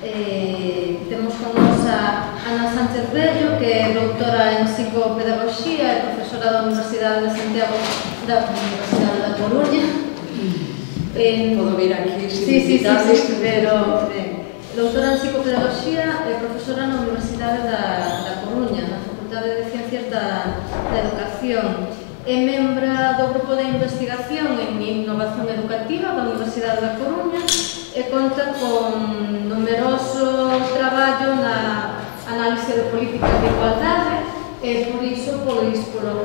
Temos con nos a Ana Sánchez Bello, que é doutora en psicopedagogía e profesora da Universidade de Santiago da Universidade da Coruña. Podo vir aquí sin invitados, pero doutora en psicopedagogía e profesora na Universidade da Coruña, na Facultade de Ciencias da Educación. É membra do grupo de investigación en innovación educativa da Universidade da Coruña e conta con numeroso traballo na análise de políticas de igualdade e por iso, polo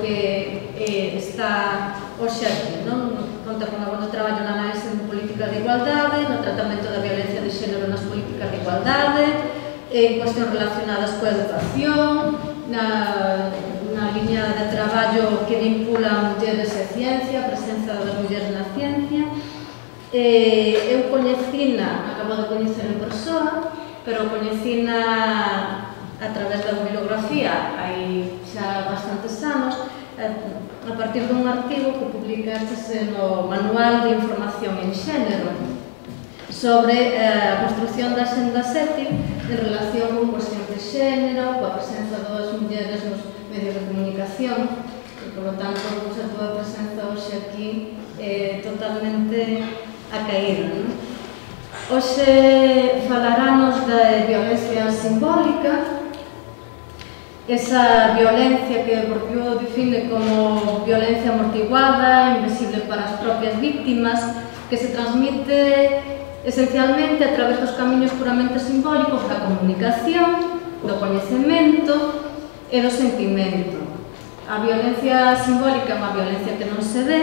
que está hoxe aquí, non? Conta con algún traballo na análise de políticas de igualdade, no tratamento da violencia de xénero nas políticas de igualdade, en cuestións relacionadas coa educación, na liña de traballo que vincula mulleres e ciencia, a presenza das mulleres na ciencia. Eu coñecina, acabo de coñecer en persoa, pero coñecina a través da bibliografía hai xa bastantes anos, a partir dun artigo que publicaste no Manual de Información en Xénero sobre a construción da Axenda 7 en relación con cuestións de xénero, coa presenza das mulleres nos medios de comunicación, e, por lo tanto, a túa presenza hoxe aquí é totalmente acaída. Hoxe falarános da violencia simbólica, esa violencia que Bourdieu define como violencia amortiguada, invisible para as propias víctimas, que se transmite esencialmente a través dos camiños puramente simbólicos da comunicación, do coñecemento e do sentimento. A violencia simbólica é unha violencia que non se ve,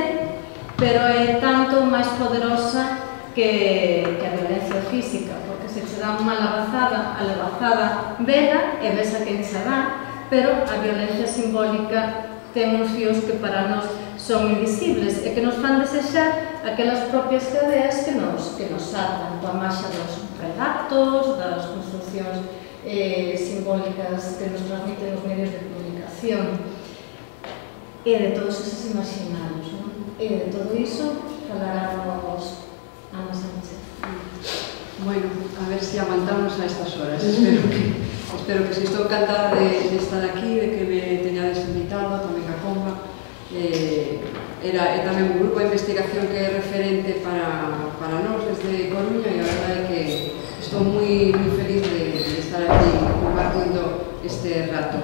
pero é tanto máis poderosa que a violencia física, porque se che dá unha labazada, a labazada vela e ves a quen se dá, pero a violencia simbólica ten uns fíos que para nós son invisibles e que nos fan desexar aquelas propias cadeas que nos atan, coa marxa dos relatos, das construcións simbólicas que nos transmiten os medios de comunicación e de todos esos imaginarios, non? E de todo iso falaramos Ana Sánchez. Bueno, a ver se aguantamos a estas horas. Espero que si estou encantada de estar aquí, de que me teñades invitado, tamén a Comba. É tamén un grupo de investigación que é referente para nós desde Coruña e a verdade é que estou moi feliz de estar aquí compartindo este rato.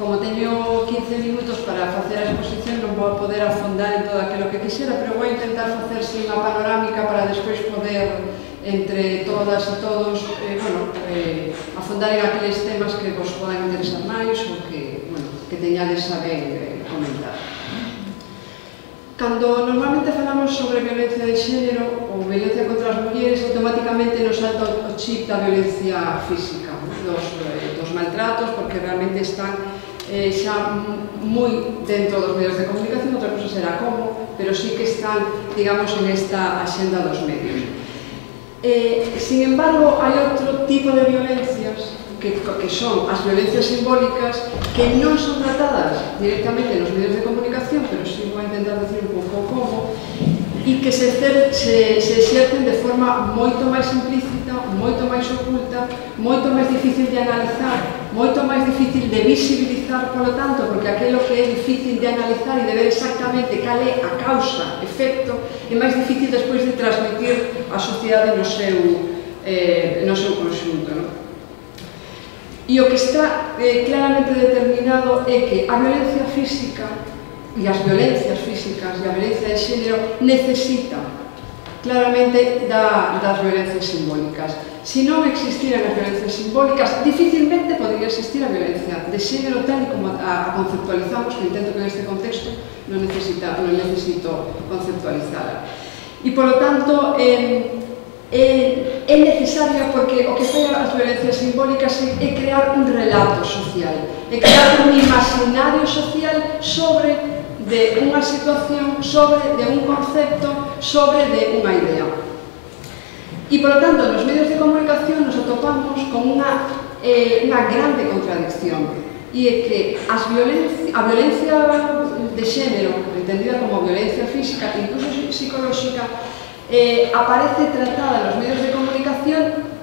Como teño 15 minutos para facer a exposición, non vou poder afondar en todo aquilo que quixera, pero vou intentar facer unha panorámica para despois poder, entre todas e todos, afondar en aqueles temas que vos podan interesar máis ou que teñades a ben comentar. Cando normalmente falamos sobre violencia de xénero ou violencia contra as mulleres, automáticamente nos salta o chip da violencia física, dos maltratos, porque realmente están xa moi dentro dos medios de comunicación, outra cosa será como, pero sí que están, digamos, en esta axenda dos medios. Sin embargo, hai outro tipo de violencias que son as violencias simbólicas que non son tratadas directamente nos medios de comunicación, pero sí vou intentar decir un pouco como, e que se exercen de forma moito máis implícita, moito máis oculta, moito máis difícil de analizar, moito máis difícil de visibilizar, polo tanto, porque aquilo que é difícil de analizar e de ver exactamente cal é a causa, efecto, é máis difícil despois de transmitir á sociedade no seu conxunto. E o que está claramente determinado é que a violencia física e as violencias físicas e a violencia de xénero necesitan claramente das violencias simbólicas. Se non existiran as violencias simbólicas, dificilmente podría existir a violencia de xénero tal e como a conceptualizamos, que intento que neste contexto non necesito conceptualizala. E, polo tanto, é necesaria porque o que fai as violencias simbólicas é crear un relato social, é crear un imaginario social sobre de unha situación, sobre de un concepto, sobre de unha idea. E, por lo tanto, nos medios de comunicación nos atopamos con unha grande contradicción, e é que a violencia de xénero, entendida como violencia física e incluso psicolóxica, aparece tratada nos medios de comunicación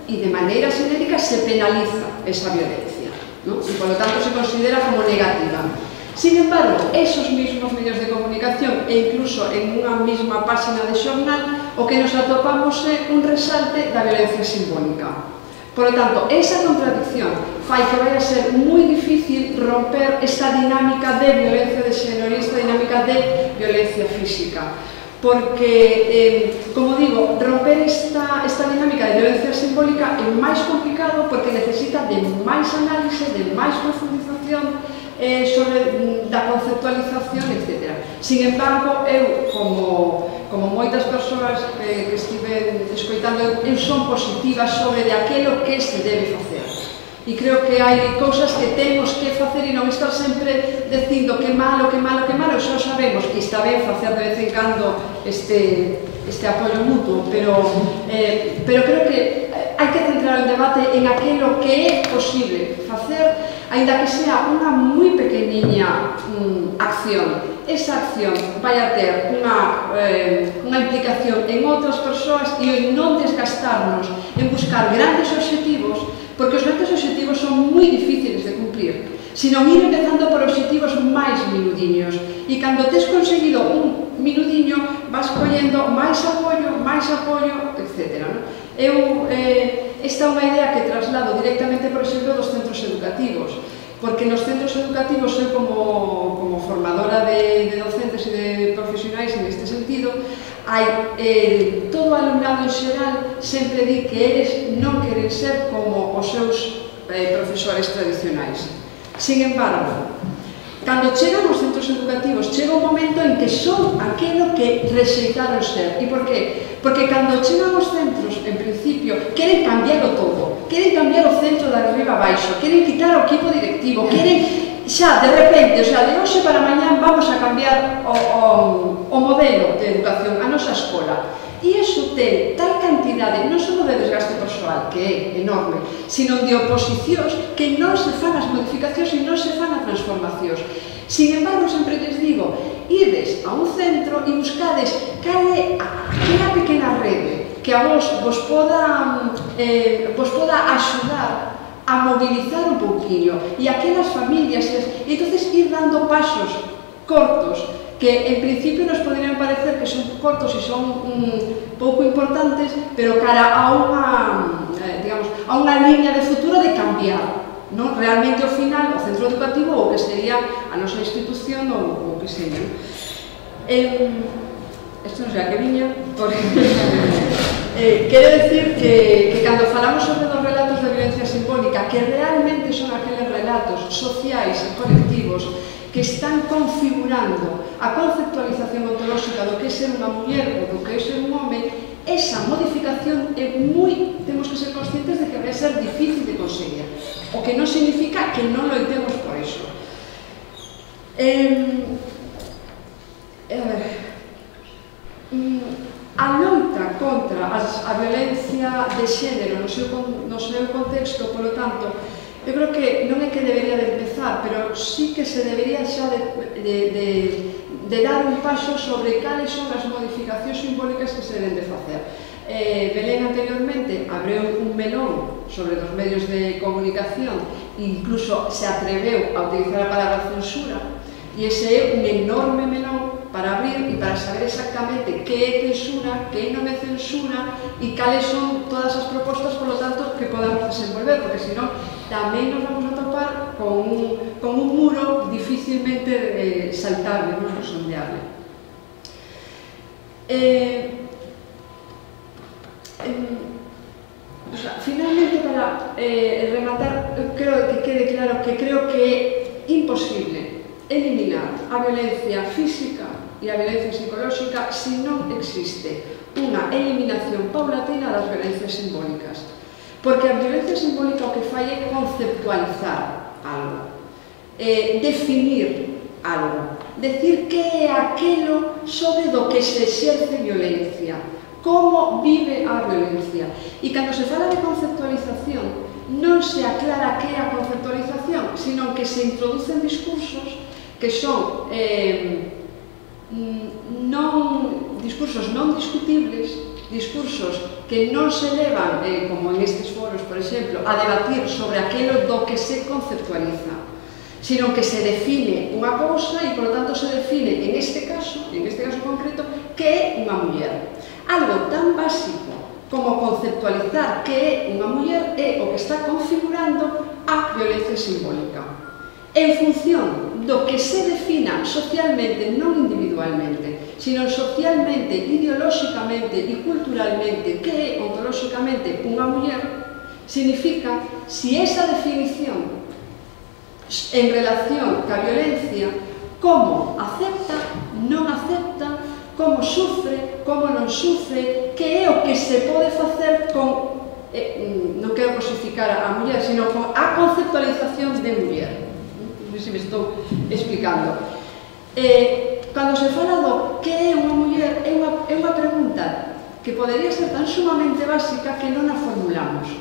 y de manera genérica se penaliza esa violencia, ¿no? Y por lo tanto se considera como negativa. Sin embargo, esos mismos medios de comunicación e incluso en unha mesma página de xornal o que nos atopamos é un resalte da violencia simbólica. Por lo tanto, esa contradicción fai que vai a ser moi difícil romper esta dinámica de violencia de xénero e esta dinámica de violencia física. Porque, como digo, romper esta dinámica de violencia simbólica é máis complicado porque necesita de máis análise, de máis profundización sobre da conceptualización, etc. Sin embargo, eu, como moitas persoas que estive escoitando, eu son positiva sobre de aquilo que se debe facer. E creo que hai cousas que temos que facer e non estar sempre dicindo que malo, que malo, que malo. Xa sabemos que está ben facer de vez en cando este apoio mutuo, pero creo que hai que centrar o debate en aquilo que é posible facer, ainda que sea unha moi pequeniña acción. Esa acción vai a ter unha implicación en outras persoas e en non desgastarnos en buscar grandes obxectivos, porque os grandes obxectivos son moi difíciles de cumplir, sino ir empezando por obxectivos máis minudiños. E cando tes conseguido un minudiño, vas collendo máis apoio, etc. Esta é unha idea que traslado directamente, por exemplo, dos centros educativos, porque nos centros educativos, eu como formadora de docentes e de profesionais en este sentido, hai todo o alumnado en xeral sempre di que eles non queren ser como os seus profesores tradicionais. Sin embargo, cando chegan os centros educativos, chega un momento en que son aquilo que rexeitaron ser. E por qué? Porque cando chegan os centros, en principio, queren cambiarlo todo. Queren cambiar o centro de arriba a baixo, queren quitar o equipo directivo, queren xa, de repente, o sea, de hoxe para mañán vamos a cambiar o modelo de educación, a nosa escola. E iso ten tal cantidade, non só de desgaste persoal, que é enorme, sino de oposicións que non se fan as modificacións e non se fan as transformacións. Sin embargo, sempre les digo, ides a un centro e buscades cal é aquela pequena rede que a vos poda axudar a mobilizar un pouquinho e aquelas familias, e entonces ir dando pasos cortos que en principio nos poderían parecer que son cortos e son pouco importantes, pero cara a unha liña de futuro de cambiar. Realmente, ao final, o centro educativo ou que sería a nosa institución ou o que sería. Isto non sei a que viña, porque quero decir que cando falamos sobre os relatos de violencia simbólica, que realmente son aqueles relatos sociais e colectivos que están configurando a conceptualización ontolóxica do que é ser unha muller ou do que é ser un home, esa modificación temos que ser conscientes de que vai ser difícil de conseguir, o que non significa que non loitemos por iso. A loita contra a violencia de xénero no seu contexto, polo tanto, eu creo que non é que debería de empezar, pero sí que se debería xa de dar un paso sobre cales son as modificacións simbólicas que se deben de facer. Belén anteriormente abriu un melón sobre os medios de comunicación e incluso se atreveu a utilizar a palabra censura, e ese é un enorme melón para abrir e para saber exactamente que é censura, que non é censura e cales son todas as propostas, por lo tanto, que podamos desenvolver, porque senón tamén nos vamos a topar con un muro dificilmente saltable, non sondeable. Finalmente, para rematar, creo que quede claro que creo que é imposible eliminar a violencia física e a violencia psicolóxica se non existe unha eliminación paulatina das violencias simbólicas. Porque a violencia simbólica o que fai é conceptualizar algo, definir algo, decir que é aquilo sobre do que se exerce violencia, como vive a violencia. E cando se fala de conceptualización, non se aclara que é a conceptualización, sino que se introducen discursos que son discursos non discutibles, discursos que non se levan, como en estes foros, por exemplo, a debatir sobre aquilo do que se conceptualiza, sino que se define unha cousa e, por lo tanto, se define, en este caso concreto, que é unha muller. Algo tan básico como conceptualizar que é unha muller é o que está configurando a violencia simbólica. En función do que se defina socialmente, non individualmente, sino socialmente, ideolóxicamente e culturalmente que é ontolóxicamente unha muller, significa si esa definición en relación ca violencia, como acepta, non acepta, como sufre, como non sufre, que é o que se pode facer con, non quero cosificar a muller, sino con a conceptualización de muller. Non sei se me estou explicando. Cando se fala do que é unha muller, é unha pregunta que podería ser tan sumamente básica que non a formulamos.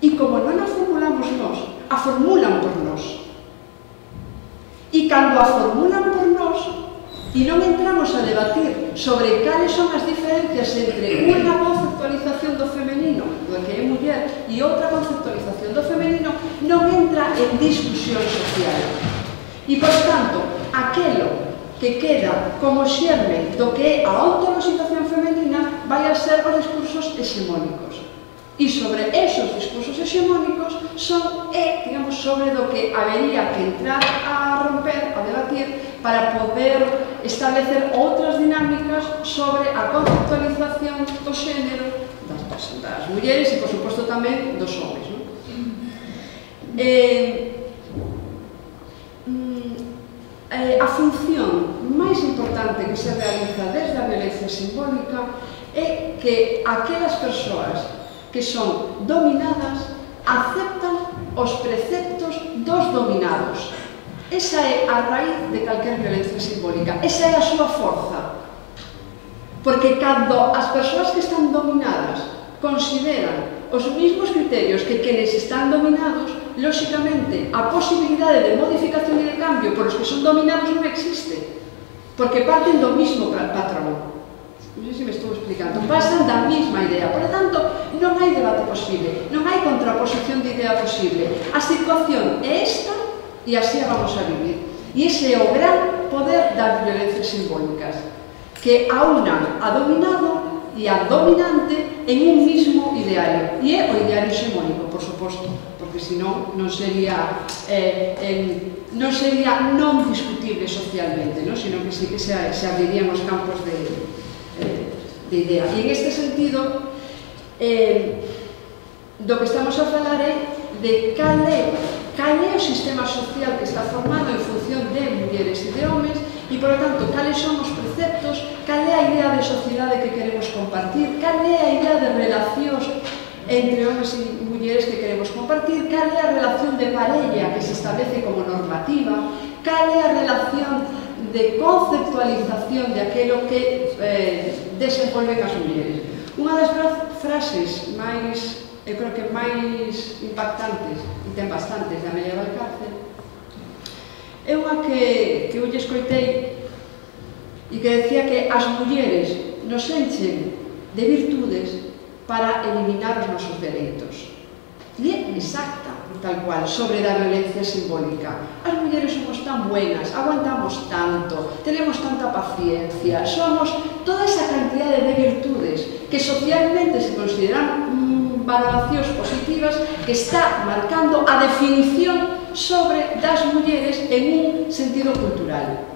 E como non a formulamos nós, a formulan por nós. E cando a formulan por nós, e non entramos a debatir sobre cales son as diferencias entre unha conceptualización do femenino, do que é muller, e outra conceptualización do femenino, non entra en discusión social. E, por tanto, aquelo que queda como xerme do que é a ontoloxización femenina vai a ser os discursos hexemónicos. E sobre esos discursos hexemónicos digamos, sobre do que habería que entrar a romper, a debatir, para poder establecer outras dinámicas sobre a conceptualización do xénero das mulleres e, por suposto, tamén dos homens. A función máis importante que se realiza desde a violencia simbólica é que aquelas persoas que son dominadas aceptan os preceptos dos dominados. Esa é a raíz de calquer violencia simbólica, esa é a súa forza. Porque cando as persoas que están dominadas consideran os mesmos criterios que quenes están dominados, lóxicamente, a posibilidade de modificación e de cambio por os que son dominados non existe, porque parten do mismo patrón. Non sei se me estou explicando. Pasan da mesma idea. Por lo tanto, non hai debate posible, non hai contraposición de idea posible. A situación é esta e así a vamos a vivir. E ese é o gran poder das violencias simbólicas, que aunan a dominado e a dominante en un mismo ideario. E é o ideario hexemónico, por suposto, porque senón non sería non discutible socialmente, sino que sí que se abrirían os campos de idea. E en este sentido, do que estamos a falar é de cal é o sistema social que está formado en función de mulleres e de homes e, por lo tanto, cales son os preceptos, cal é a idea de sociedade que queremos compartir, cal é a idea de relacións entre homes e mulleres que queremos compartir, cal é a relación de parella que se establece como normativa, cal é a relación de conceptualización de aquilo que desenvolven as mulleres. Unha das frases máis, eu creo que máis impactantes, e ten bastantes, de Amelia Valcárcel, é unha que eu lle escoitei e que decía que as mulleres nos enchen de virtudes para eliminar os nosos dereitos. E é exacta, tal cual, sobre a violencia simbólica. As mulleres somos tan buenas, aguantamos tanto, tenemos tanta paciencia, somos toda esa cantidad de virtudes que socialmente se consideran valoracións positivas que está marcando a definición sobre das mulleres en un sentido cultural.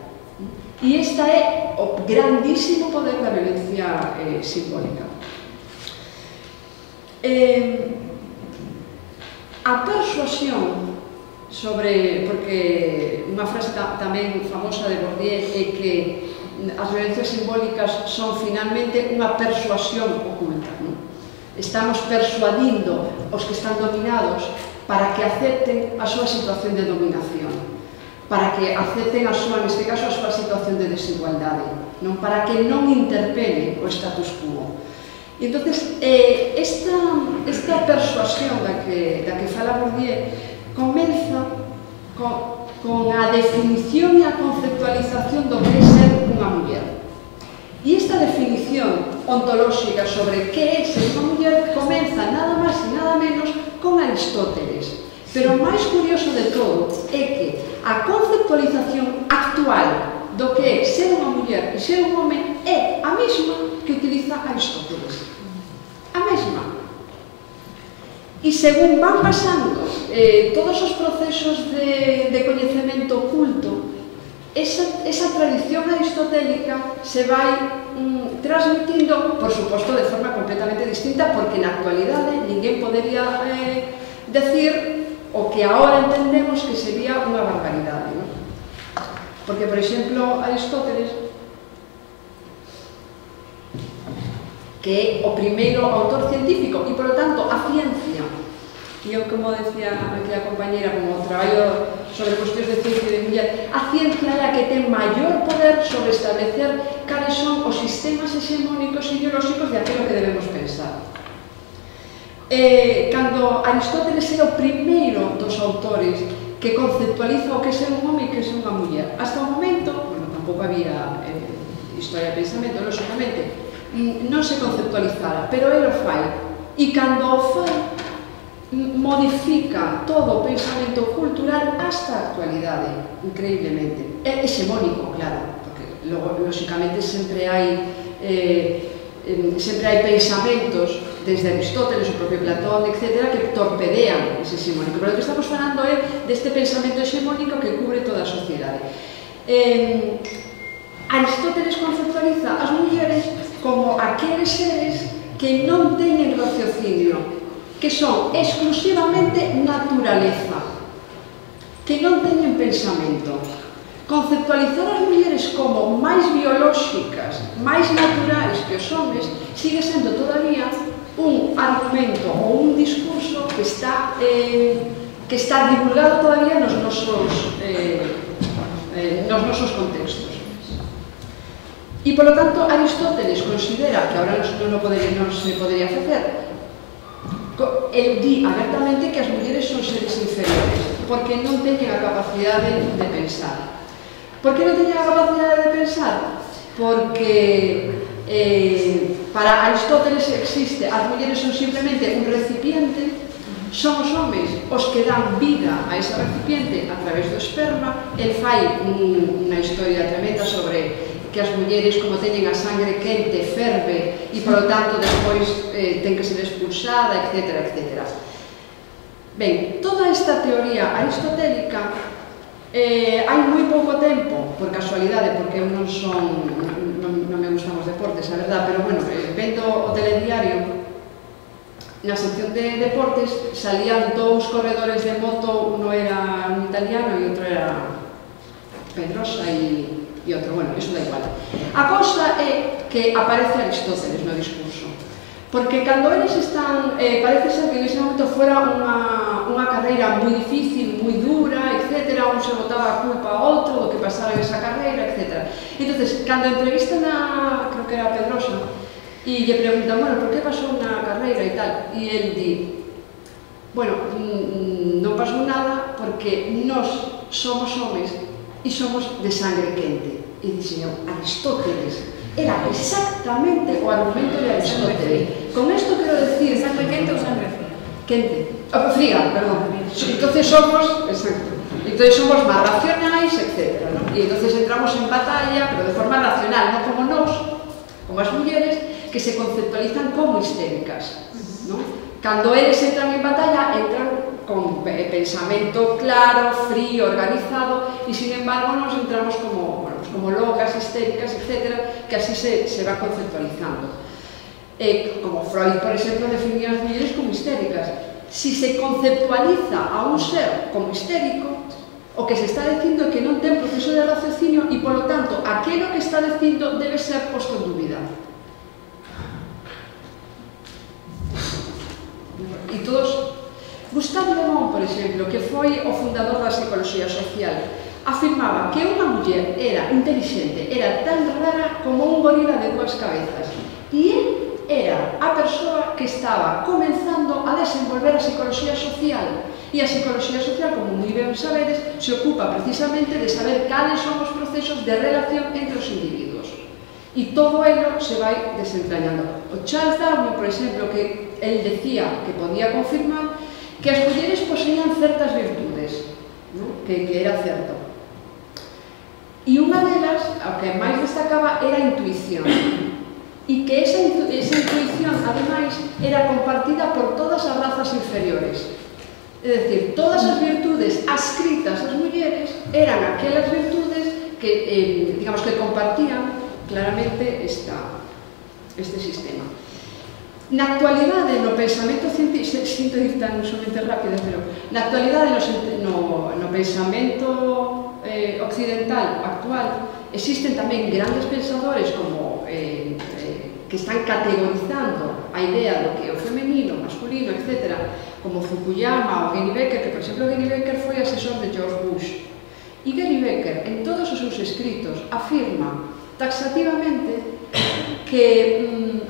E esta é o grandísimo poder da violencia simbólica. A persuasión sobre, porque unha frase tamén famosa de Bourdieu é que as violencias simbólicas son finalmente unha persuasión oculta. Estamos persuadindo os que están dominados para que acepten a súa situación de dominación, para que acepten neste caso, a súa situación de desigualdade, para que non interpele o status quo. Entón, esta persuasión da que fala Bourdieu comeza con a definición e a conceptualización do que é ser unha muller. E esta definición ontolóxica sobre que é ser unha muller comeza nada máis e nada menos con Aristóteles. Pero o máis curioso de todo é que a conceptualización actual do que é ser unha muller e ser un home é a mesma que utiliza Aristóteles. A mesma. E según van pasando todos os procesos de coñecemento oculto, esa tradición aristotélica se vai transmitindo, por suposto, de forma completamente distinta, porque na actualidade ninguén podería decir o que agora entendemos que sería unha barbaridade, non? Porque, por exemplo, Aristóteles, que é o primeiro autor científico e, por lo tanto, a ciencia, e eu, como decía aquela compañera, como o traballo sobre cuestións de ciencia e de muller, a ciencia é a que ten maior poder sobre establecer cales son os sistemas hexemónicos e ideolóxicos de aquilo que debemos pensar. Cando Aristóteles é o primeiro dos autores que conceptualiza o que é ser un home e que é ser unha muller. Hasta o momento, bueno, tampouco había historia de pensamento, lóxicamente, non se conceptualizara, pero ele o fai. E cando o fai, modifica todo o pensamento cultural hasta a actualidade, increíblemente. É hexemónico, claro, porque, lóxicamente, sempre hai pensamentos, desde Aristóteles, o propio Platón, etc., que torpedean ese hexemónico. Pero o que estamos falando é deste pensamento hexemónico que cubre toda a sociedade. Aristóteles conceptualiza as mulleres como aqueles seres que non teñen raciocinio, que son exclusivamente naturaleza, que non teñen pensamento. Conceptualizar as mulleres como máis biolóxicas, máis naturais que os homes, sigue sendo todavía un argumento ou un discurso que está divulgado todavía nos nosos contextos. E, polo tanto, Aristóteles considera que agora non se podería facer. El di abertamente que as mulleres son seres inferiores, porque non teñen a capacidade de pensar. Por que non teñen a capacidade de pensar? Porque para Aristóteles existe, as mulleres son simplemente un recipiente, son os homes os que dan vida a ese recipiente a través do esperma. El fai unha historia tremenda sobre que as mulleres, como teñen a sangre quente, ferve e, polo tanto, despois ten que ser expulsada, etc., etc. Ben, toda esta teoría aristotélica hai moi pouco tempo, por casualidade, porque eu non me gustan os deportes, a verdad, pero, bueno, vendo o telediario, na sección de deportes salían dous corredores de moto, uno era un italiano e outro era Pedrosa e outro, bueno, iso da igual. A cousa é que aparece Aristóteles no discurso, porque cando eles están, parece ser que en ese momento fuera unha carreira moi difícil, moi dura, etc., un se botaba a culpa a outro do que pasara en esa carreira, etc. Entonces, cando entrevistan a, creo que era a Pedrosa, e lle preguntan, bueno, por que pasou na carreira e tal, e el di, bueno, non pasou nada porque nós somos homes e somos de sangre quente. E dixen, Aristóteles era exactamente o argumento de Aristóteles. Con isto quero decir... ¿Sangre quente ou sangre fría? Quente. Fría, perdón. Entonces somos... Exacto. Entonces somos máis racionais, etc. E entonces entramos en batalla, pero de forma racional, non como nós, como as mulleres, que se conceptualizan como histéricas. Cando eles entran en batalla, entran con pensamento claro, frío, organizado, e, sin embargo, nos entramos como locas, histéricas, etc., que así se va conceptualizando. Como Freud, por exemplo, definía as mulleres como histéricas. Si se conceptualiza a un ser como histérico, o que se está dicindo é que non ten proceso de raciocinio e, polo tanto, aquilo que está dicindo debe ser posto en dúbida. E todos... Gustave Le Bon, por exemplo, que foi o fundador da psicoloxía social, afirmaba que unha muller era inteligente, era tan rara como un gorila de dúas cabezas. E ele era a persoa que estaba comenzando a desenvolver a psicoloxía social. E a psicoloxía social, como moi ben sabedes, se ocupa precisamente de saber cales son os procesos de relación entre os individuos. E todo elo se vai desentrañando. O Charles Darwin, por exemplo, que el decía que podía confirmar que as mulleres poseían certas virtudes, ¿no? que era certo. E unha delas, o que máis destacaba, era a intuición. E que esa intuición, ademais, era compartida por todas as razas inferiores. É dicir, todas as virtudes adscritas ás mulleres eran aquelas virtudes que, digamos, que compartían claramente este sistema. Na actualidade, no pensamento científico, sinto ir tan somente rápido, pero na actualidade, no pensamento occidental actual, existen tamén grandes pensadores como que están categorizando a idea do que é o femenino, masculino, etc., como Fukuyama ou Gary Becker, que, por exemplo, Gary Becker foi asesor de George Bush. E Gary Becker, en todos os seus escritos, afirma taxativamente que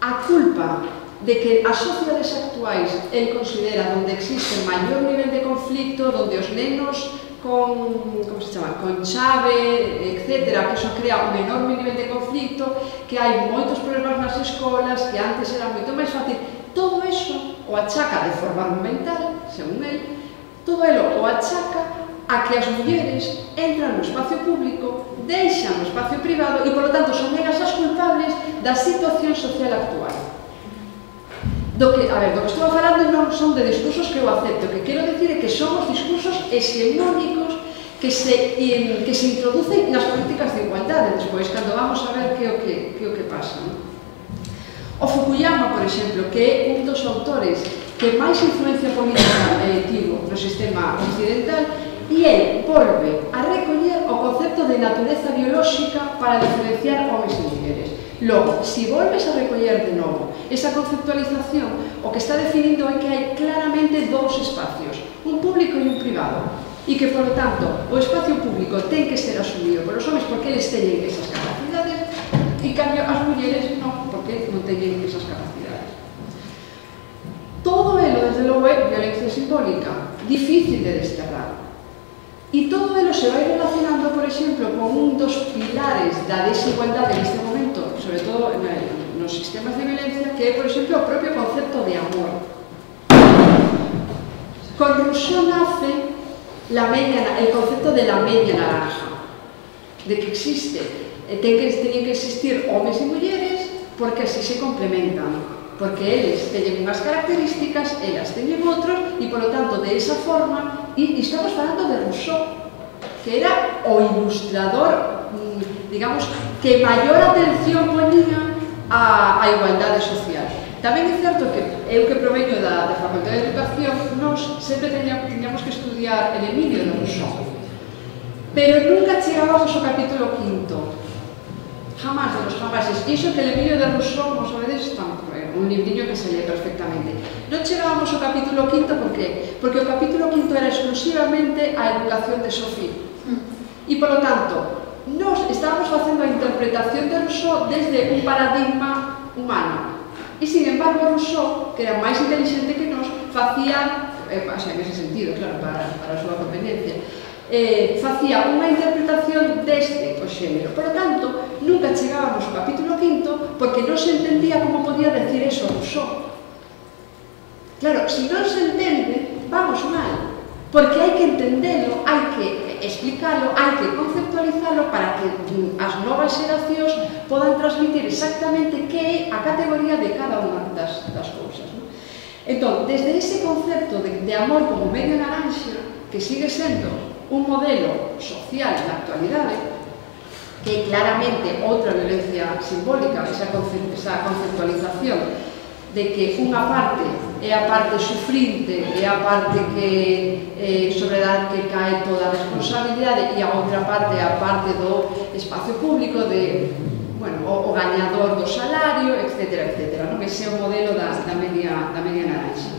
a culpa de que as sociedades actuais el considera onde existe maior nivel de conflicto, onde os nenos con chave, etc., que iso crea un enorme nivel de conflicto, que hai moitos problemas nas escolas, que antes era moito máis fácil, todo iso o achaca de forma argumental, según el, todo elo o achaca a que as mulleres entran no espacio público, deixan o espacio privado e, polo tanto, son elas as culpables da situación social actual. Do que estou falando non son de discursos que eu acepto, o que quero dicir é que son os discursos hegemónicos que se introducen nas políticas de igualdade, despois, cando vamos a ver que é o que pasa. O Fukuyama, por exemplo, que é un dos autores que máis influencia política tivo no sistema occidental, e el volve a recoller o concepto de natureza biolóxica para diferenciar homens e mulleres. Logo, se volves a recoller de novo esa conceptualización, o que está definindo é que hai claramente dous espacios, un público e un privado, e que, por lo tanto, o espacio público ten que ser asumido por os homens porque eles teñen esas capacidades, e cambio as mulleres non, porque non teñen esas capacidades. Todo elo, desde logo, é violencia simbólica, difícil de desterrar. E todo elo se vai relacionando, por exemplo, con un dos pilares da desigualdade neste momento, sobre todo nos sistemas de violencia, que é, por exemplo, o propio concepto de amor. Con Rousseau nace el concepto de la media naranja, de que teñen que existir homes e mulleres porque así se complementan. Porque eles teñen unhas características, elas teñen outros, e, polo tanto, de esa forma, e estamos falando de Rousseau, que era o ilustrador, digamos, que maior atención ponía á igualdade social. Tamén é certo que eu que proveño da Facultade de Educación, nós sempre teñamos que estudiar el Emilio de Rousseau, pero nunca chegábamos ao capítulo 5. Jamás de los jamases. E iso que el Emilio de Rousseau, como sabedes, está un libriño que se lee perfectamente. Non chegábamos ao capítulo 5, por qué? Porque o capítulo 5 era exclusivamente a educación de Sofía. E, polo tanto, nós estábamos facendo a interpretación de Rousseau desde un paradigma humano. E, sin embargo, Rousseau, que era máis inteligente que nós, facía, en ese sentido, claro, para a súa conveniencia, facía unha interpretación deste o xénero. Por lo tanto, nunca chegábamos ao capítulo 5 porque non se entendía como podía decir eso Rousseau. Claro, se non se entende, vamos mal, porque hai que entendelo, hai que explicalo, hai que conceptualizalo para que as novas xeracións podan transmitir exactamente que é a categoría de cada unha das cousas. Entón, desde ese concepto de amor como medio naranja, que sigue sendo un modelo social na actualidade, que é claramente outra violencia simbólica, esa conceptualización de que unha parte é a parte sufrinte, é a parte que sobre a que cae toda a responsabilidade, e a outra parte é a parte do espacio público, de, bueno, o gañador do salario, etc. Non? Ese é o modelo da media naranja.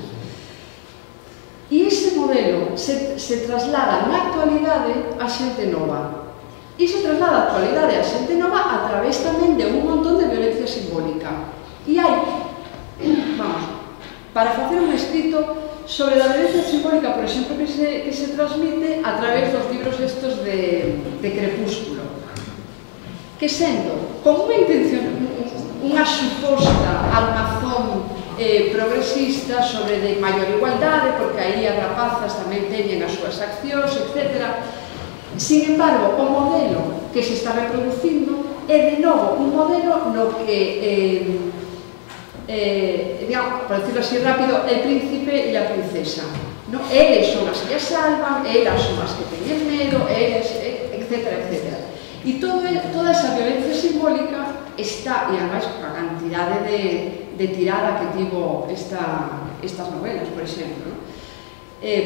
E ese modelo se traslada na actualidade a xente nova. E se traslada a actualidade a xente nova a través tamén de un montón de violencia simbólica. E hai, para facer un escrito sobre a violencia simbólica, por exemplo, que se transmite a través dos libros estos de Crepúsculo. que sendo con unha intención, unha suposta armazón progresista sobre de maior igualdade, porque aí as rapazas tamén teñen as súas accións, etc. Sin embargo, o modelo que se está reproducindo é de novo un modelo no que, digamos, por decirlo así rápido, el príncipe e la princesa. Eles son as que as salvan, elas son as que teñen medo, eles, etc. E toda esa violencia simbólica está, e además a cantidade de tirada que tivo estas novelas, por exemplo,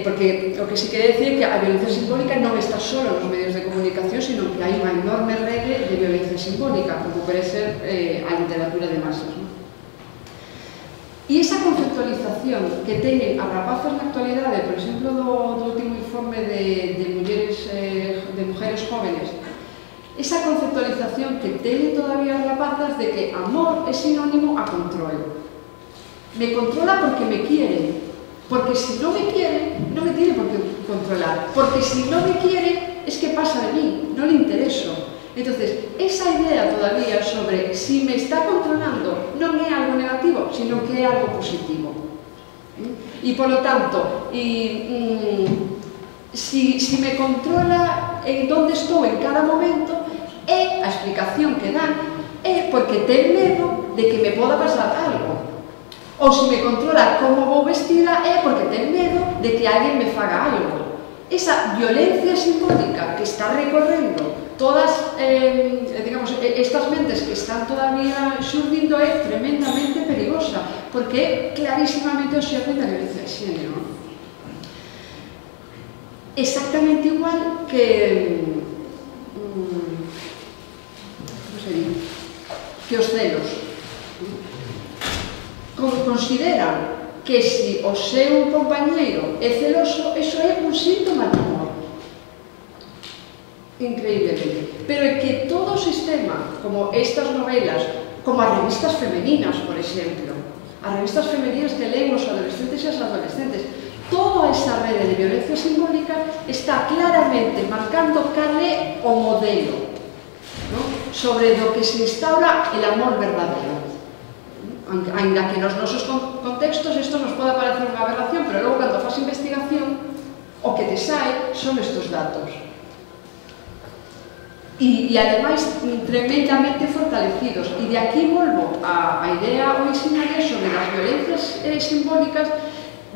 porque o que se quere decir é que a violencia simbólica non está só nos medios de comunicación, sino que hai unha enorme rede de violencia simbólica, como pode ser a literatura de masas. E esa conceptualización que teñen as rapazas na actualidade, por exemplo, do último informe de mujeres jóvenes, esa conceptualización que teñen todavía as rapazas de que amor é sinónimo a control. Me controla porque me quiere, porque si no me quiere, no me tiene por qué controlar, porque si no me quiere, es que pasa de mí, no le intereso. Entonces, esa idea todavía sobre si me está controlando non é algo negativo, sino que é algo positivo. E, polo tanto, si me controla en donde estou en cada momento, a explicación que dan é porque ten medo de que me poda pasar algo. Ou se me controla como vou vestida é porque ten medo de que alguén me faga algo. Esa violencia simbólica que está recorrendo todas, digamos, estas mentes que están todavía xurdindo é tremendamente perigosa, porque é clarísimamente o xerme da violencia de xénero. Exactamente igual que os celos. Consideran que se o seu compañeiro é celoso, eso é un síntoma de amor. Increíblemente. Pero é que todo o sistema, como estas novelas, como as revistas femeninas, por exemplo, as revistas femeninas que leen os adolescentes e as adolescentes, toda esa rede de violencia simbólica está claramente marcando cal é o modelo sobre do que se instaura el amor verdadero. Ainda que nos nosos contextos isto nos pode parecer unha aberración, pero logo cando faz investigación o que te sae son estos datos. E ademais tremendamente fortalecidos. E de aquí volvo a idea originaria sobre as violencias simbólicas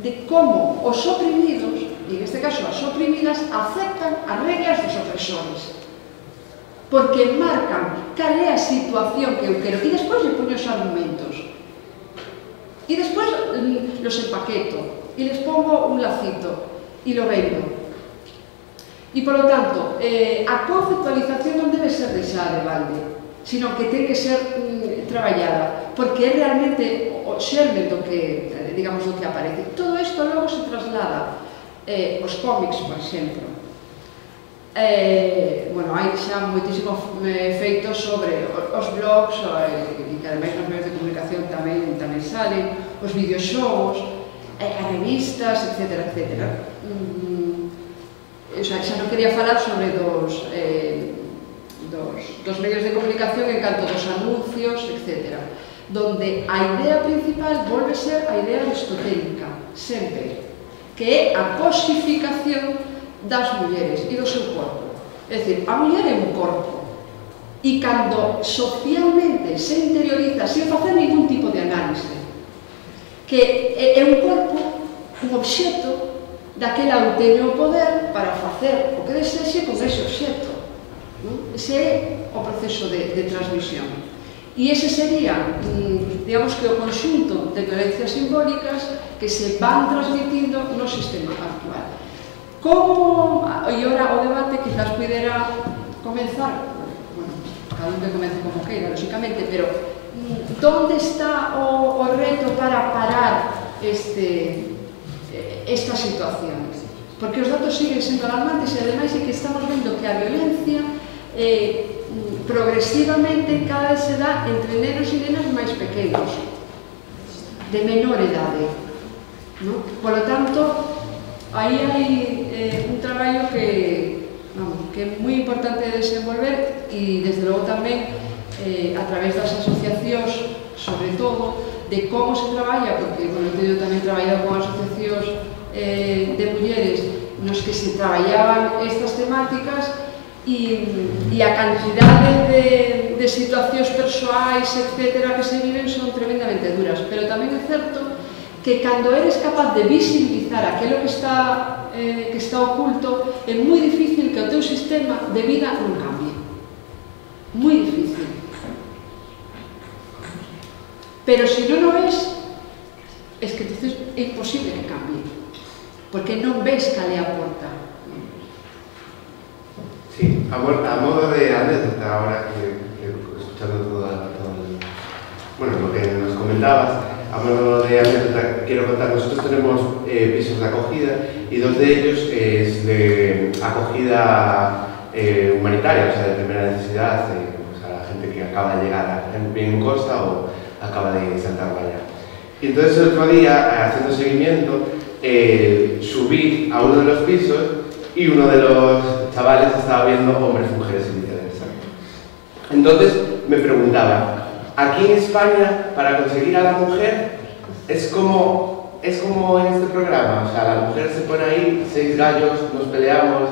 de como os oprimidos, e en este caso as oprimidas, aceptan as reglas dos opresores. Porque marcan cal é a situación que eu quero e despois lle poño os argumentos. E despois los empaqueto e les pongo un lacito e lo vendo. E, polo tanto, a conceptualización non debe ser deixada de balde, sino que ten que ser traballada, porque é realmente o xerme do que, digamos, do que aparece. Todo isto logo se traslada aos cómics, por exemplo. Bueno, hai xa moitísimo feito sobre os blogs, e que ademais nos medios de comunicación tamén salen, os videoxogos, as revistas, etc. Xa non quería falar sobre dos medios de comunicación en canto dos anuncios, etc. Donde a idea principal volve ser a idea aristotélica, sempre, que é a cosificación das mulleres e do seu corpo. É dicir, a muller é un corpo e cando socialmente se interioriza sen facer ningún tipo de análise que é un corpo, un obxecto daquela obteñe o poder para facer o que desexe con ese obxecto. Ese é o proceso de transmisión. E ese sería, digamos que o conxunto de violencias simbólicas que se van transmitindo no sistema actual. Como, e ora o debate quizás pudera comenzar, bueno, cada un que comece como queira, lógicamente, pero onde está o reto para parar estas situaciones? Porque os datos siguen sendo alarmantes e ademais é que estamos vendo que a violencia progresivamente cada vez se dá entre nenos e nenas máis pequenos, de menor idade. Por lo tanto, aí hai un traballo que vamos, que é moi importante desenvolver e, desde logo, tamén a través das asociacións, sobre todo, de como se traballa, porque, bueno, eu tamén traballado con asociacións de mulleres nos que se traballaban estas temáticas e a cantidade de situacións persoais, etcétera, que se viven son tremendamente duras. Pero tamén é certo que cando eres capaz de visibilizar aquilo que está oculto, é moi difícil que o teu sistema de vida non cambie. Moi difícil. Pero se non o ves, es que entonces é imposible que cambie, porque non ves cal é a porta. Sí, a modo de anécdota, ahora que escuchando todo lo que nos comentabas, a modo de anécdota quiero contar, nosotros tenemos pisos de acogida y dos de ellos es de acogida humanitaria, o sea, de primera necesidad, pues a la gente que acaba de llegar bien en costa o acaba de saltar valla. Y entonces el otro día, haciendo seguimiento, subí a uno de los pisos y uno de los chavales estaba viendo hombres, mujeres y viceversa. Entonces me preguntaba, aquí en España, para conseguir a la mujer, es como en este programa, o sea, la mujer se pone ahí, 6 gallos, nos peleamos,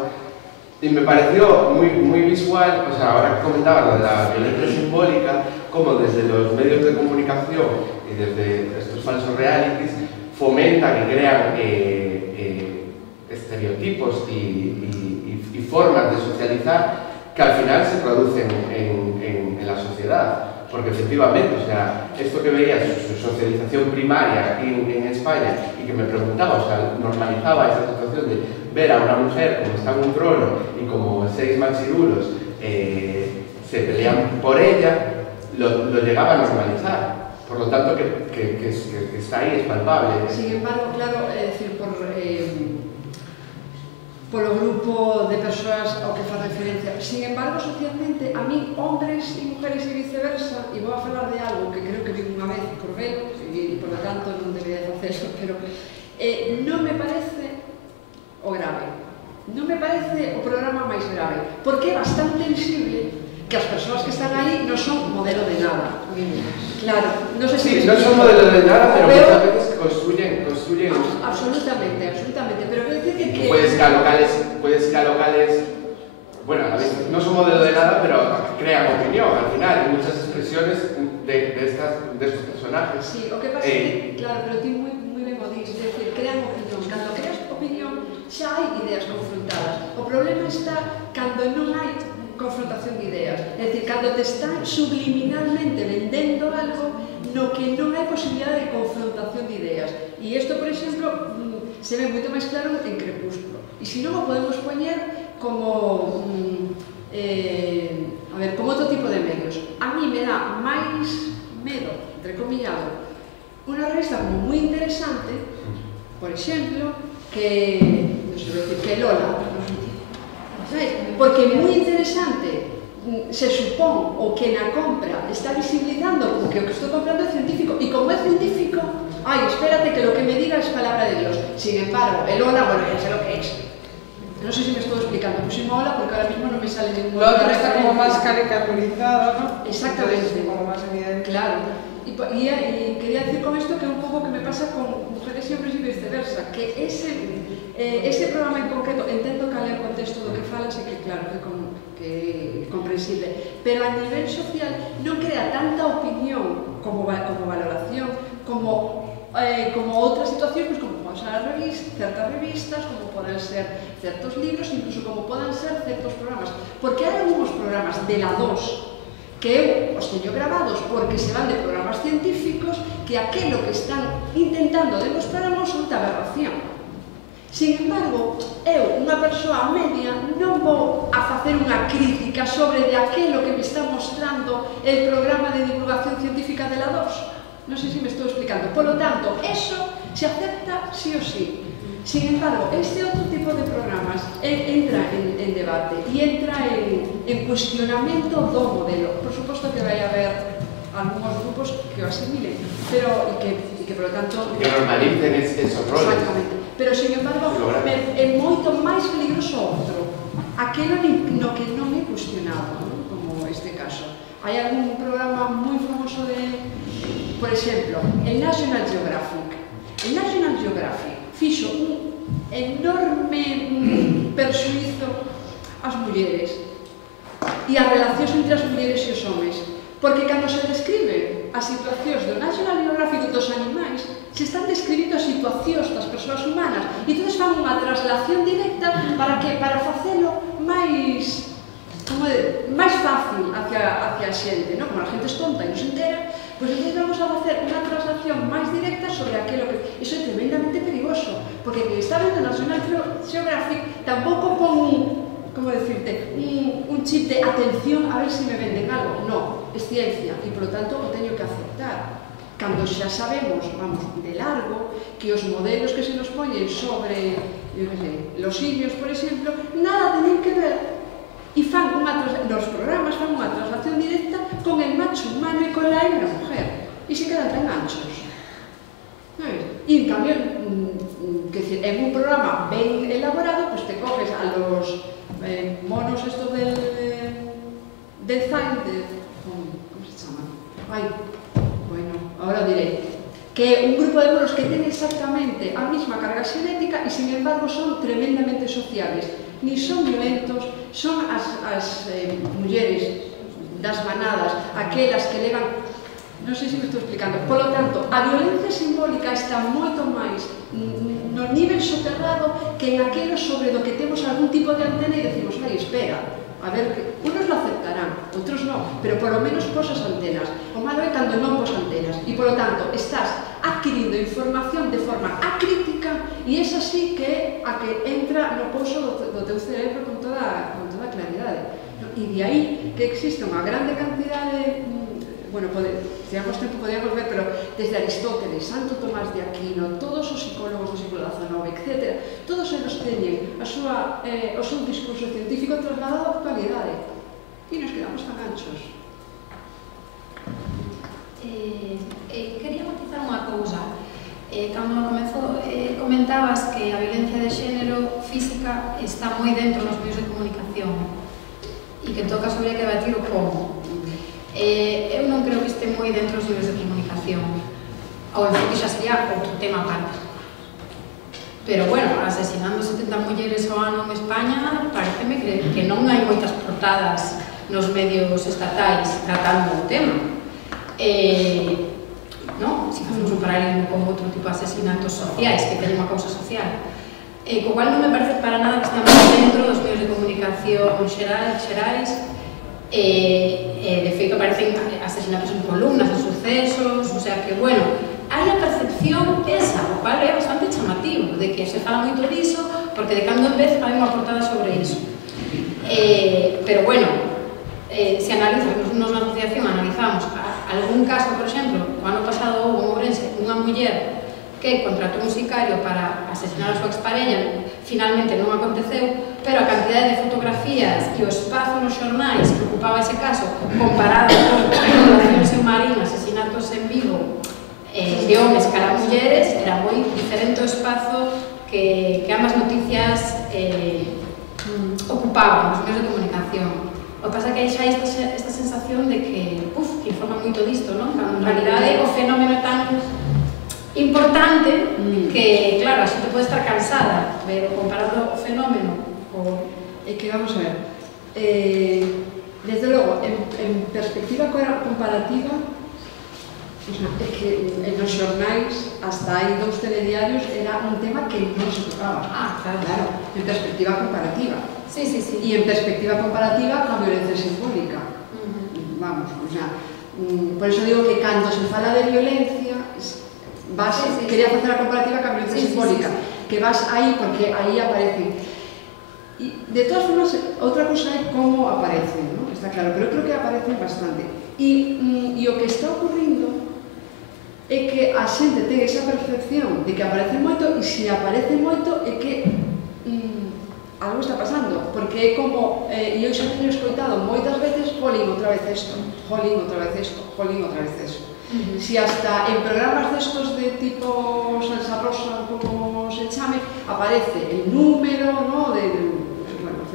y me pareció muy visual, o sea, ahora que comentaba lo de la violencia simbólica, como desde los medios de comunicación y desde estos falsos realities fomentan y crean estereotipos y formas de socializar que al final se producen en la sociedad. Porque efectivamente, o sea, esto que veía, su socialización primaria aquí en España, y que me preguntaba, o sea, normalizaba esa situación de ver a una mujer como está en un trono y como 6 machirulos se pelean por ella, lo llegaba a normalizar. Por lo tanto, que está ahí, es palpable. Sin embargo, claro, é dicir, polo grupo de persoas ao que faz referencia. Sin embargo, socialmente, a mí, hombres e mujeres e viceversa, e vou a falar de algo que creo que vi unha vez por velo, e por lo tanto non debería facerlo, pero non me parece o grave. Non me parece o programa máis grave, porque é bastante sensible que as persoas que están aí non son modelo de nada. Claro, non sei se... Sí, non son modelo de nada, pero muchas veces construyen... Absolutamente, pero quiero decir que... Puedes ir a locales... Bueno, a veces no son modelo de nada, pero crean opinión, al final, hay muchas expresiones de estos personajes. Sí, o que pasa é que, claro, pero ti moi ben o dis, é dicir, crean opinión. Cando creas opinión, xa hai ideas confrontadas. O problema está cando non hai confrontación de ideas. É dicir, cando te están subliminalmente vendendo algo no que non hai posibilidade de confrontación de ideas. E isto, por exemplo, se ve moito máis claro en Crepúsculo. E se non o podemos poñer como como outro tipo de medios. A mí me dá máis medo, entrecomillado, unha revista como moi interesante, por exemplo, que Lola. Porque é moi interesante, se supón o que na compra está visibilizando o que estou comprando é científico, e como é científico, espérate que lo que me diga es palabra de Dios. Sin embargo, el Lola, bueno, ya sé lo que es. No sé si me estoy explicando, pusimos Lola porque ahora mismo no me sale ningún... Lo otro está como más caricaturizado, ¿no? Exactamente. Como más evidente. Claro. Y quería decir con esto que un poco que me pasa con Mujeres y Hombres y viceversa, que ese programa en concreto, intento caler o contexto do que falas e que claro, que é comprensible, pero a nivel social non crea tanta opinión como valoración, como outras situacións, como poden ser certas revistas, como poden ser certos libros, incluso como poden ser certos programas. Porque hai algúns programas de la 2 que eu os teño grabados porque se van de programas científicos que aquilo que están intentando demostrar é unha absoluta aberración. Sin embargo, eu, unha persoa media, non vou a facer unha crítica sobre de aquilo que me está mostrando el programa de divulgación científica de la 2. Non sei se me estou explicando. Por lo tanto, eso se acepta sí o sí. Sin embargo, este outro tipo de programas entra en debate e entra en cuestionamento do modelo. Por suposto que vai haber algúns grupos que o asimilen, pero e que, por lo tanto... Que normalicen esos roles. Exactamente. Pero, sin embargo, é moito máis peligroso outro. aquilo no que non é cuestionado, ¿no? Como este caso. Hai algún programa moi famoso de, por exemplo, el National Geographic. El National Geographic fixo un enorme persuizo ás mulleres e as relacións entre as mulleres e os homes, porque cando se describen as situacións do National Geographic dos animais, se están describindo as situacións das persoas humanas e entonces fan unha traslación directa para facelo máis fácil hacia a xente, ¿no? Como a xente é tonta e non se entera, pois entonces vamos a facer unha traslación máis directa sobre aquilo que... Iso é tremendamente perigoso, porque quien está vendo National Geographic tampouco pon como decirte, un chip de atención a ver si me venden algo. No, es ciencia e, por lo tanto, o teño que aceptar. Cando xa sabemos, vamos, de largo, que os modelos que se nos poñen sobre, yo que sé, los simios, por exemplo, nada teñen que ver. E fan nos programas fan unha traslación directa con el macho humano e con la hembra mujer. E se quedan tan anchos. E, en cambio, en un programa ben elaborado, pues te coges a los monos estos del Zain, ¿cómo se llaman? Ay, bueno, ahora diré. Que un grupo de monos que tienen exactamente a mesma carga xenética e, sin embargo, son tremendamente sociables. Ni son violentos, son as mulleres das manadas, aquelas que levan... Non sei se me estou explicando. Por lo tanto, a violencia simbólica está moito máis no nivel soterrado que en aquilo sobre do que temos algún tipo de antena e decimos, ai, espera, a ver, unos lo aceptarán, outros non, pero por lo menos posas antenas. O malo é cando non pos antenas e, por lo tanto, estás adquirindo información de forma acrítica e esa sí que é a que entra no pouso do teu cerebro con toda claridade. E de aí que existe unha grande cantidade, bueno, se damos tempo podíamos ver, pero desde Aristóteles, Santo Tomás de Aquino, todos os psicólogos do século XIX, etc., todos eles teñen o seu discurso científico trasladado á actualidade. E nos quedamos tan anchos. Quería matizar unha cousa. Cando no comezo comentabas que a violencia de xénero física está moi dentro nos medios de comunicación e que en todo caso habría que debatir o como. Eu non creo que este moi dentro dos medios de comunicación. Ao enfoque xa sería outro tema aparte. Pero, bueno, asesinando 70 mulleres ao ano en España, pareceme que non hai moitas portadas nos medios estatais tratando o tema. Si facemos un paralelismo con outro tipo de asesinatos sociais que teñen unha causa social, co cual non me parece para nada que estamos dentro dos medios de comunicación xerais. De feito, aparecen asesinatos en columnas, en sucesos, o sea que, bueno, hai a percepción esa, o cual é bastante chamativo, de que se fala moito diso, porque de cando en vez hai unha portada sobre iso. Pero, bueno, se analizamos, nos na asociación analizamos algún caso, por exemplo, o ano pasado houve en Ourense unha muller que contratou un sicario para asesinar a súa exparella, finalmente non aconteceu, pero a cantidade de fotografías e o espazo nos xornais que ocupaba ese caso, comparado con violacións en Marín, asesinatos en Vigo, de homes cara a mulleres, era moi diferente o espazo que ambas noticias ocupaban nos medios de comunicación. O que pasa é que hai xa esta sensación de que informa moito disto, non? Cando en realidade o fenómeno é tan importante que, claro, a xente pode estar cansada, pero comparando o fenómeno É que, vamos a ver, desde logo, en perspectiva comparativa, é que nos xornais, hasta hai 2 telediarios, era un tema que non se tocaba. Claro, en perspectiva comparativa. Sí. E en perspectiva comparativa, a violencia simbólica. Vamos, o sea, por eso digo que cando se fala de violencia, quería facer a comparativa ca violencia simbólica, que vas aí porque aí aparecen. De todas formas, outra cosa é como aparecen, ¿no? Está claro, pero creo que aparecen bastante. E o que está ocurrindo é que a xente ten esa percepción de que aparecen moito, e se aparecen moito é que algo está pasando, porque é como, e eu xa teño escoitado moitas veces, jolín, outra vez isto, jolín, outra vez isto, jolín, outra vez isto. Si hasta en programas destos de tipo Salsa Rosa, como se chame, aparece el número, ¿no?, del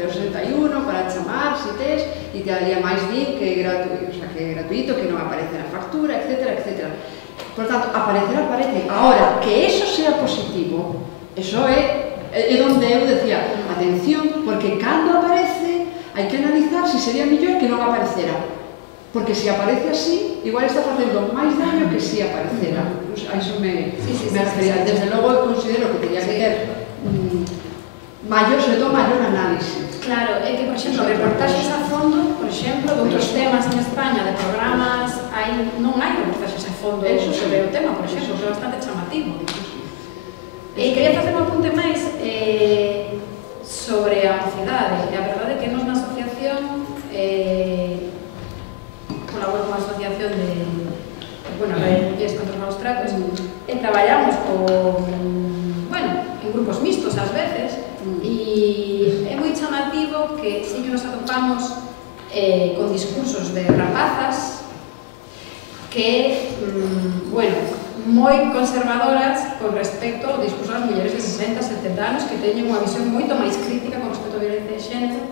061 para chamar, se tes, e te daría máis din que é gratuito, que non aparece na factura, etc. Por tanto, aparece. Ahora, que eso sea positivo, eso é onde eu decía, atención, porque cando aparece, hai que analizar se sería mellor que non aparecera. Porque se aparece así, igual está facendo máis daño que se aparecera. A iso me refería. Desde logo, eu considero que teria que ter sobre todo maior análisis. Claro, é que, por exemplo, reportaxes a fondo, por exemplo, de outros temas en España, de programas, non hai reportaxes a fondo sobre o tema, por exemplo, que é bastante chamativo. Quería facer un apunte máis sobre a mocidade. A verdade é que nos na asociación colaboro con a asociación de Mujeres contra os Malos Tratos e traballamos en grupos mixtos ás veces e é moi chamativo que sí que nos atopamos con discursos de rapazas que, moi conservadoras con respecto ao discurso das mulleres de 60, 70 anos que teñen unha visión moito máis crítica con respecto á violencia de xénero.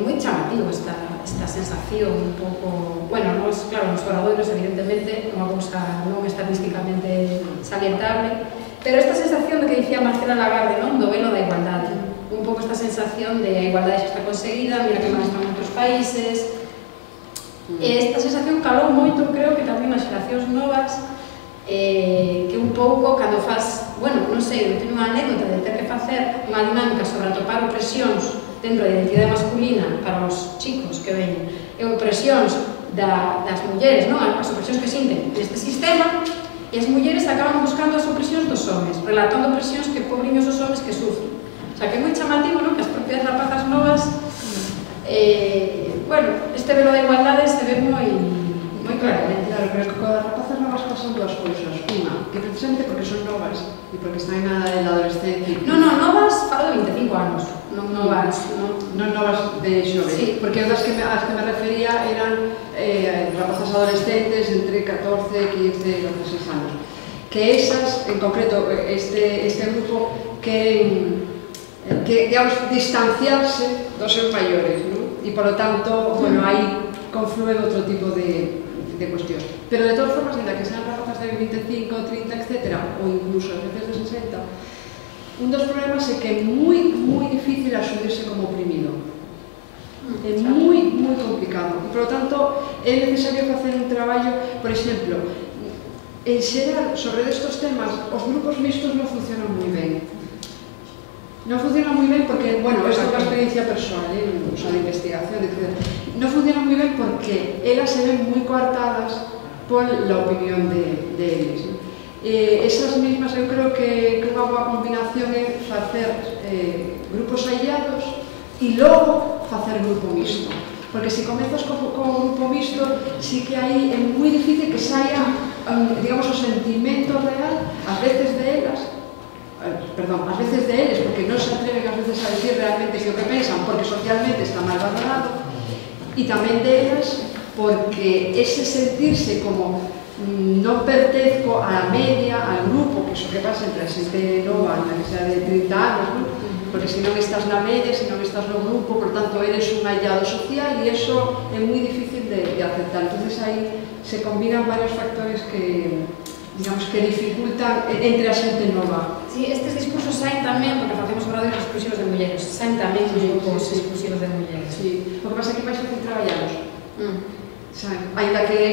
Moi chamativo esta sensación un pouco... Nos oradores, evidentemente, unha cousa non estadísticamente salientable, pero esta sensación de que dicía Marcela Lagarde, non? Do velo da igualdade. Un pouco esta sensación de a igualdade xa está conseguida, mira que máis están en outros países. Esta sensación calou moito, creo que tamén nas xeracións novas, que un pouco, cando faz, non sei, eu teño unha anécdota de ter que facer unha dinámica sobre atopar opresións dentro da identidade masculina para os chicos que veñen, e opresións das mulleres, as opresións que sinten neste sistema, e as mulleres acaban buscando as opresións dos homens, relatando opresións que pobriños os homens que sufren. O sea, que é moi chamativo, que as propias rapazas novas, este velo da igualdade se ve moi claramente. Claro, pero con as rapazas novas pasan dúas cousas. Unha, que precisamente porque son novas e porque están en a adolescencia. Novas, falo de 25 anos, non novas. Non novas de xove, porque as que me refería eran rapazas adolescentes entre 14, 15 e 16 anos. Que esas, en concreto, este grupo, que digamos, distanciarse dos seus maiores, e, polo tanto, aí confluen outro tipo de cuestións. Pero, de todas formas, ainda que sean rapazas de 25, 30, etc., ou incluso a veces de 60, un dos problemas é que é moi difícil asumirse como oprimido. É moi complicado. E, polo tanto, é necesario facer un traballo, por exemplo, en xeral, sobre estes temas, os grupos mixtos non funcionan moi ben. Non funciona moi ben porque, isto é unha experiencia persoal, uso de investigación, etc. Non funciona moi ben porque elas se ven moi coartadas pola opinión de eles. Esas mismas, eu creo que unha boa combinación é facer grupos aillados e logo facer grupo mixto. Porque se comezas co grupo mixto, sí que aí é moi difícil que saia, digamos, o sentimento real, ás veces de eles, porque non se atreven ás veces a decir realmente que o que pensan, porque socialmente está mal valorado, e tamén de elas, porque ese sentirse como non pertezco á media, ao grupo, que iso que pasa entre a xente nova, que sea de 30 anos, porque se non estás na media, se non estás no grupo, por tanto, eres un hallado social e iso é moi difícil de aceptar. Entón, aí se combinan varios factores que, digamos, que dificultan entre a xente nova. Sí, estes discursos saen tamén, porque facemos oradores exclusivos de mulleres, saen tamén os grupos exclusivos de mulleres. Sí, o que pasa é que máis fácil traballalos. Ainda que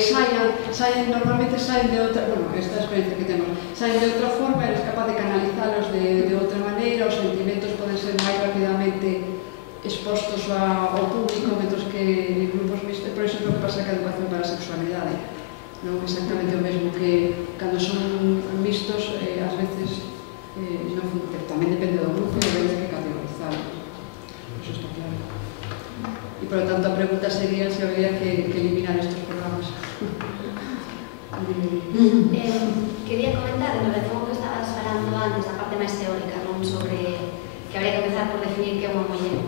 normalmente saen de outra, esta experiencia que temos, saen de outra forma, eres capaz de canalizalos de outra maneira, os sentimentos poden ser máis rapidamente expostos ao público, mentre que en grupos mixtos, por exemplo, que pasa que a educación para a sexualidade non é exactamente o mesmo que cando son mixtos, ás veces non funciona, tamén depende do grupo e depende de que categorizarlos, eso está claro. E, por lo tanto, a pregunta sería se habría que eliminar estes programas. Quería comentar, en relación ao que estabas falando antes, a parte máis teórica, sobre que habría que empezar por definir que é unha muller.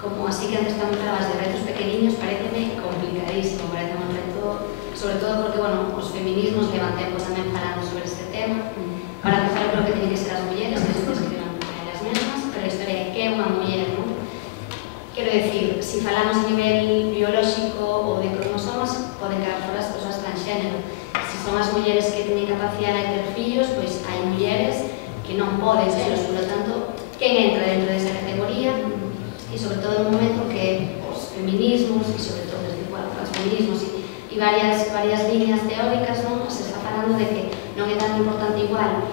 Como así que antes tamén falabas de retos pequeniños, pareceme complicadísimo, parece un reto, sobre todo porque, os feminismos llevan tempo tamén falando sobre este tema. Para empezar, creo que tienen que ser as mulleres que se describan elas mesmas, pero a historia é que é unha muller poden selos, por lo tanto, quen entra dentro desa categoría e sobre todo no momento que os feminismos e sobre todo os feminismos e varias líneas teóricas se está falando de que non é tan importante igual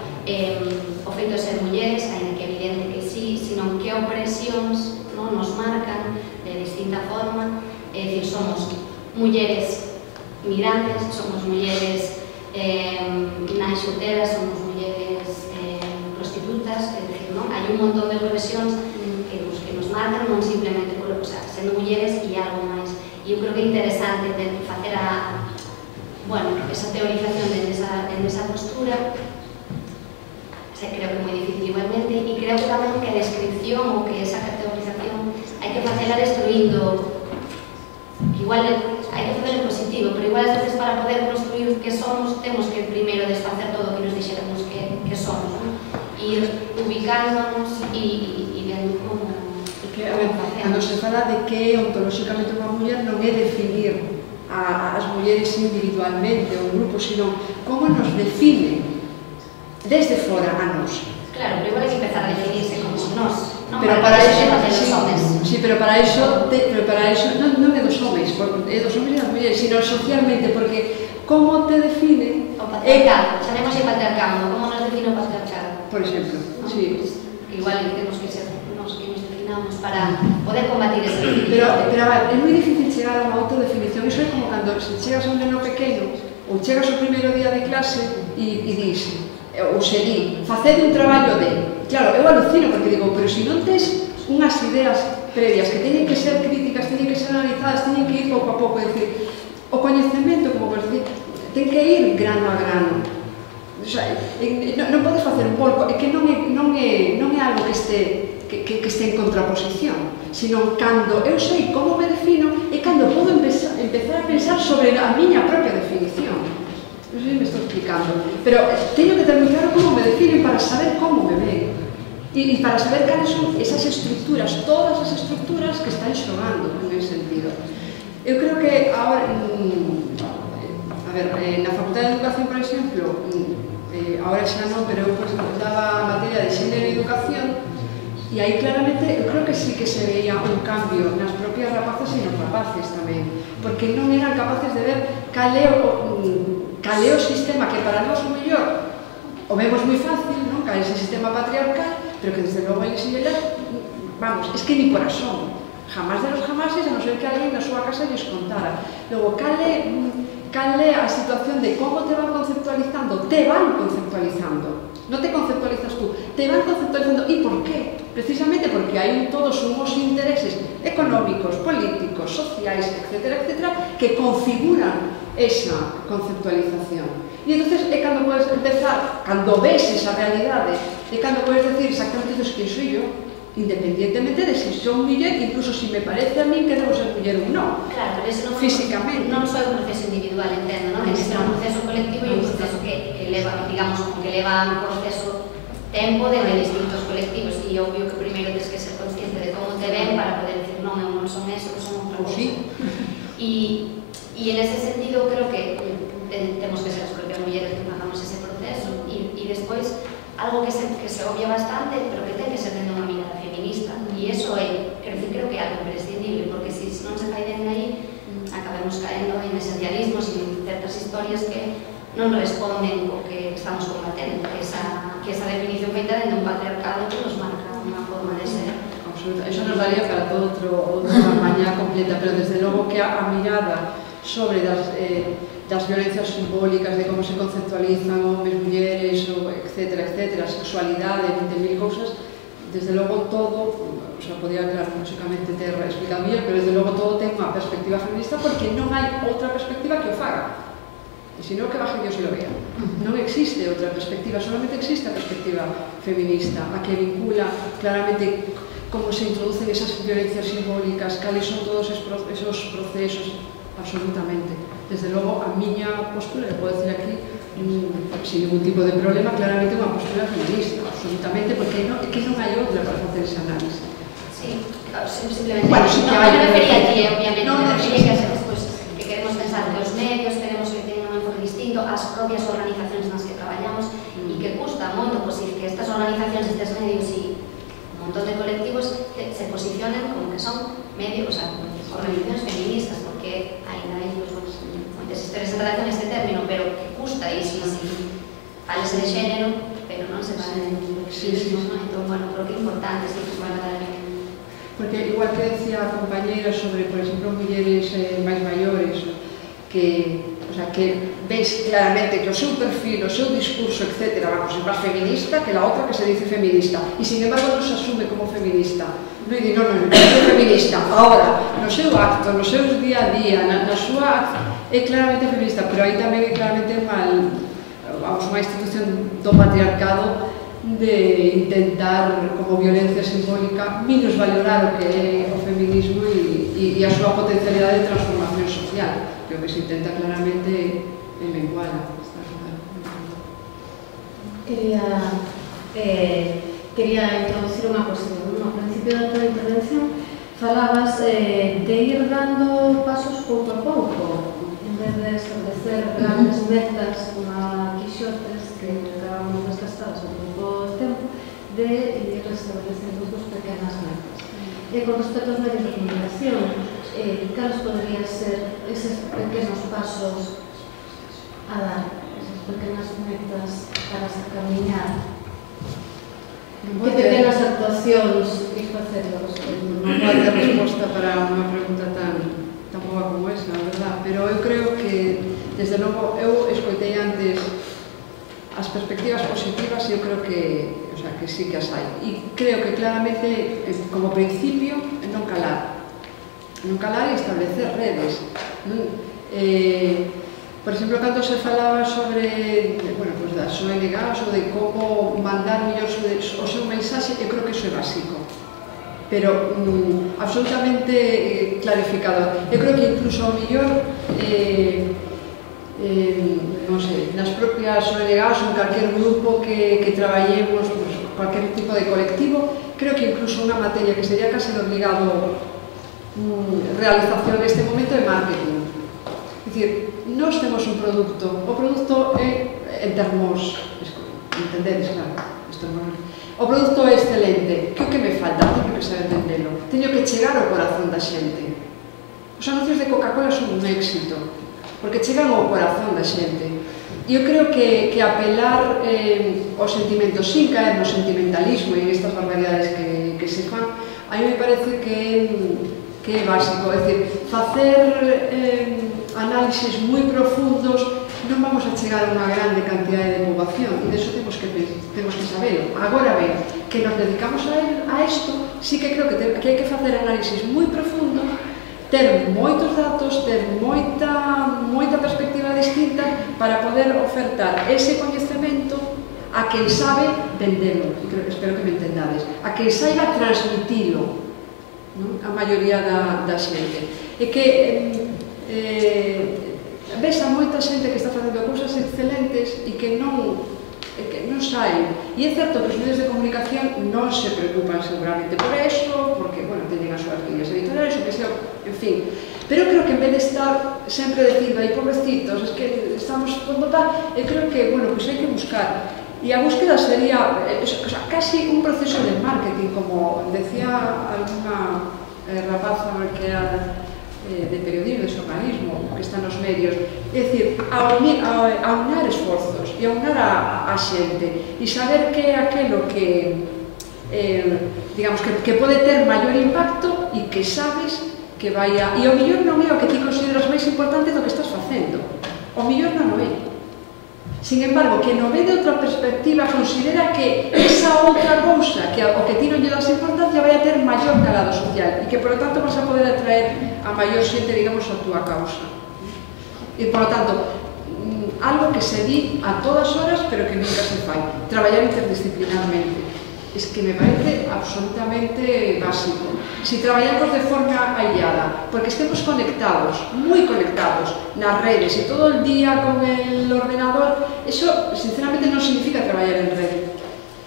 o feito de ser mulleres, ainda que é evidente que sí, sino que opresións nos marcan de distinta forma, é dicir, somos mulleres migrantes, somos mulleres naixoteras, somos mulleres prostitutas, é dicir, hai un montón de opresións que nos marcan, non simplemente sendo mulleres e algo máis. E eu creo que é interesante facer esa teorización en esa postura. Creo que é moi difícil igualmente, e creo que tamén que a descripción ou que esa categorización hai que facela destruindo, igual hai que facer en positivo, pero igual as veces para poder construir que somos temos que primeiro desfacer todo o que nos dixéramos que somos, ir ubicándonos e vendo como cando se fala de que ontolóxicamente unha muller non é definir as mulleres individualmente ou un grupo, sino como nos define desde fora a nos. Claro, pero igual hai que empezar a definirse como nos, non? Pero para iso, sí, pero para iso non é dos homens, é dos homens e das mulleres, sino socialmente, porque como te define o patriarcado, chamemos patriarcado, como nos define o patriarcado? Por exemplo, sí. Igual temos que ser nos que nos definamos para poder combatir ese definición. Pero é moi difícil chegar a unha autodefinición. Iso é como cando chegas a un neno pequeno ou chegas o primeiro día de clase e dis, ou se di, facede un traballo de... Claro, eu alucino porque digo, pero se non tes unhas ideas previas que teñen que ser críticas, teñen que ser analizadas, teñen que ir pouco a pouco, é dicir, o coñecemento, como podes dicir, ten que ir grano a grano. O sea, non podes facer un polvo, é que non é algo que este en contraposición, sino cando eu sei como me defino e cando podo empezar a pensar sobre a miña propia definición. Non sei se me estou explicando, pero teño que ter moi claro como me defino para saber como me ven e para saber cales son esas estructuras, todas as estructuras que están xogando en ese sentido. Eu creo que agora, a ver, na Facultade de Educación, por exemplo, agora xa non, pero eu daba a materia de xénero e educación e aí claramente eu creo que sí que se veía un cambio nas propias rapazas e nos rapaces tamén, porque non eran capaces de ver cal é o sistema que para nós o mellor o vemos moi fácil, non? Cal é ese sistema patriarcal, pero que desde logo eles e elas, vamos, es que ni por asomo, jamás de los jamases, a non ser que alguén na súa casa lles contara. Logo, cal é a situación de como te van conceptualizando? Te van conceptualizando, non te conceptualizas tú, te van conceptualizando. E por qué? Precisamente porque hai todos unhos intereses económicos, políticos, sociais, etc., que configuran esa conceptualización. E entonces é cando podes empezar, cando ves esa realidade, é cando podes decir exactamente que soy yo, independientemente de si son muller, incluso si me parece a mí que debo ser muller ou non. Claro, pero eso físicamente. Non só é un proceso individual, entendo, non? É un proceso colectivo e un proceso que leva, digamos, que leva un proceso tempo de distintos colectivos e obvio que primeiro tens que ser consciente de como te ven para poder decir non, eu non son eso, eu son outra cosa. E en ese sentido creo que temos que ser as propias mulleres que facamos ese proceso e despois algo que se obvia bastante, pero que ten que ser dentro unha mirada feminista. E iso é, creo que é algo imprescindible, porque se non se fai dende aí, acabamos caendo en esencialismos e en certas historias que non responden o que estamos combatendo, que esa definición feita dentro un patriarcado que nos marca unha forma de ser. Absolutamente. Eso nos daría para todo outra mañá completa, pero desde logo que a mirada sobre das violencias simbólicas, de como se conceptualizan homes, mulleres, etc., sexualidade, 20.000 cousas, desde logo todo, o sea, podía, claro, lógicamente ter explicado bien, pero desde logo todo ten unha perspectiva feminista porque non hai outra perspectiva que o faga. E senón que baje Dios e lo vea. Non existe outra perspectiva, solamente existe a perspectiva feminista, a que vincula claramente como se introducen esas violencias simbólicas, cales son todos esos procesos, absolutamente. Desde logo, a miña postura, que podo decir aquí, sin ningún tipo de problema, claramente unha postura feminista, absolutamente, porque non hai outra para facer ese análisis. Sí, simplemente. Bueno, sí que non me refería a ti, obviamente, me refería que queremos pensar que os medios queremos que teñan un enfoque distinto, as propias organizacións nas que traballamos, e que custa moito, pois, que estas organizacións destes medios e un montón de colectivos se posicionan como que son medios, o sea, organizacións feministas, porque ainda hai moitas historias en relación a este término, pero que custa iso, falese de xénero, pero non se fala de feminismo, non? Entón, bueno, creo que é importante que se vaya a dar. Porque igual que decía a compañera sobre, por exemplo, mulleres máis maiores, que ves claramente que o seu perfil, o seu discurso, etc., vamos, é máis feminista que la outra que se dice feminista, e sin embargo non se asume como feminista. Non di, non, é feminista. Ahora, no seu acto, no seu día a día, na súa acción, é claramente feminista, pero aí tamén é claramente unha institución do patriarcado de intentar, como violencia simbólica, menos valorar o que é o feminismo e a súa potencialidade de transformación social. Creo que se intenta claramente menguala. Quería introducir unha cuestión. Ao principio da tua intervención falabas de ir dando pasos pouco a pouco, en vez de establecer grandes metas como a Quixotes, que quedábamos desgastadas ao pouco tempo, de ir establecendo pequenas metas. Con respecto aos medios de comunicación, cales podrían ser eses pequenos pasos a dar, esas pequenas metas para se camiñar? Que pequenas actuacións ir facendo? Non pode ter resposta para unha pregunta tan boa como esa, a verdad, pero eu creo que, desde logo, eu escoitei antes as perspectivas positivas e eu creo que sí que as hai. E creo que claramente, como principio, non calar e establecer redes. Por exemplo, cando se falaba sobre das ONGs ou de como mandar mellor o seu mensaxe, eu creo que iso é básico, pero absolutamente clarificado. Eu creo que incluso ao mellor non sei, nas propias ONGs ou en calquer grupo que traballemos, cualquier tipo de colectivo, creo que incluso unha materia que sería casi de obligado realización neste momento é marketing. É dicir, nós temos un produto, o produto é, en termos, entendedes, claro, o produto é excelente, que o que me falta? Teño que saber vendelo, teño que chegar ao corazón da xente. Os anuncios de Coca-Cola son un éxito, porque chegan ao corazón da xente. E eu creo que apelar ao sentimento sin caer no sentimentalismo e en estas barbaridades que se fan, a mí me parece que é básico, é dicir, facer análisis moi profundos non vamos a chegar a unha grande cantidade de poboación e deso temos que saber. Agora ben, que nos dedicamos a isto, sí que creo que hai que facer análisis moi profundos, ter moitos datos, ter moita perspectiva distinta para poder ofertar ese coñecemento a quen sabe vendelo, e espero que me entendades, a quen saiba transmitilo, a maioría da xente. E que ves a moita xente que está facendo cousas excelentes e que non saen. E é certo que os medios de comunicación non se preocupan seguramente por eso, porque, teñen as súas líneas editoriales, o que sea, en fin. Pero creo que en vez de estar sempre dicindo, aí pobrecitos, es que estamos por votar, creo que, hai que buscar. E a búsqueda sería casi un proceso de marketing, como decía alguna rapaza que era de periodismo, de xornalismo, que está nos medios. É dicir, aunar esforzos e aunar a xente e saber que é aquelo que, digamos, que pode ter maior impacto e que sabes que vai a... E o mellor non é o que ti consideras máis importante do que estás facendo. O mellor non o é. Sin embargo, que non ve de outra perspectiva considera que esa outra cousa, que o que ti non lle das importancia, vai a ter maior calado social e que, por lo tanto, vas a poder atraer a maior xente, digamos, a túa causa. E, por lo tanto, algo que se di a todas horas, pero que nunca se fai, traballar interdisciplinarmente. Es que me parece absolutamente básico. Si traballamos de forma aislada, porque estemos conectados, moi conectados, nas redes e todo el día con el ordenador, eso, sinceramente, non significa traballar en rede.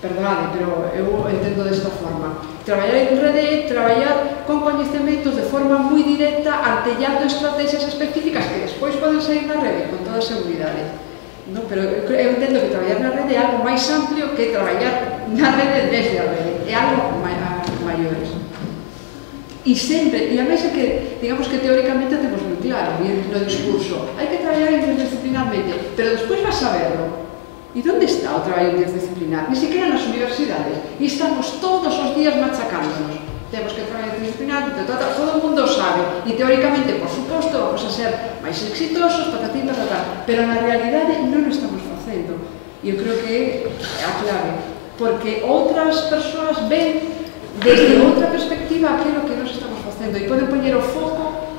Perdonade, pero eu entendo desta forma. Traballar en rede é traballar con coñecementos de forma moi directa, artellando estrategias específicas que despois poden sair na rede, con toda seguridade. no? Pero eu entendo que traballar na rede é algo máis amplio que traballar na rede desde a rede, é algo maiores. E sempre, e a máis é que, digamos que teóricamente temos moi claro no discurso, hai que traballar interdisciplinarmente, pero despois vas a verlo. E onde está o traballo interdisciplinar? Ni siquiera nas universidades. E estamos todos os días machacándonos. Temos que traballar interdisciplinar, todo o mundo sabe. E teóricamente, por suposto, vamos a ser máis exitosos, patatín, patatá. Pero na realidade non o estamos facendo. E eu creo que é a clave. Porque outras persoas ven desde outra perspectiva aquilo que nos estamos facendo e poden poñer o foco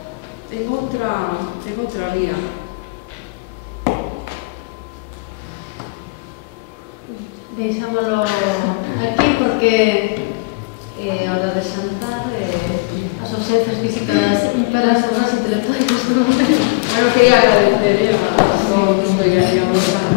en outra vía. Deixámolo aquí porque é hora de xantar, as ausencias físicas imperan sobre as intelectuais. Bueno, quería agradecer a todos, digamos,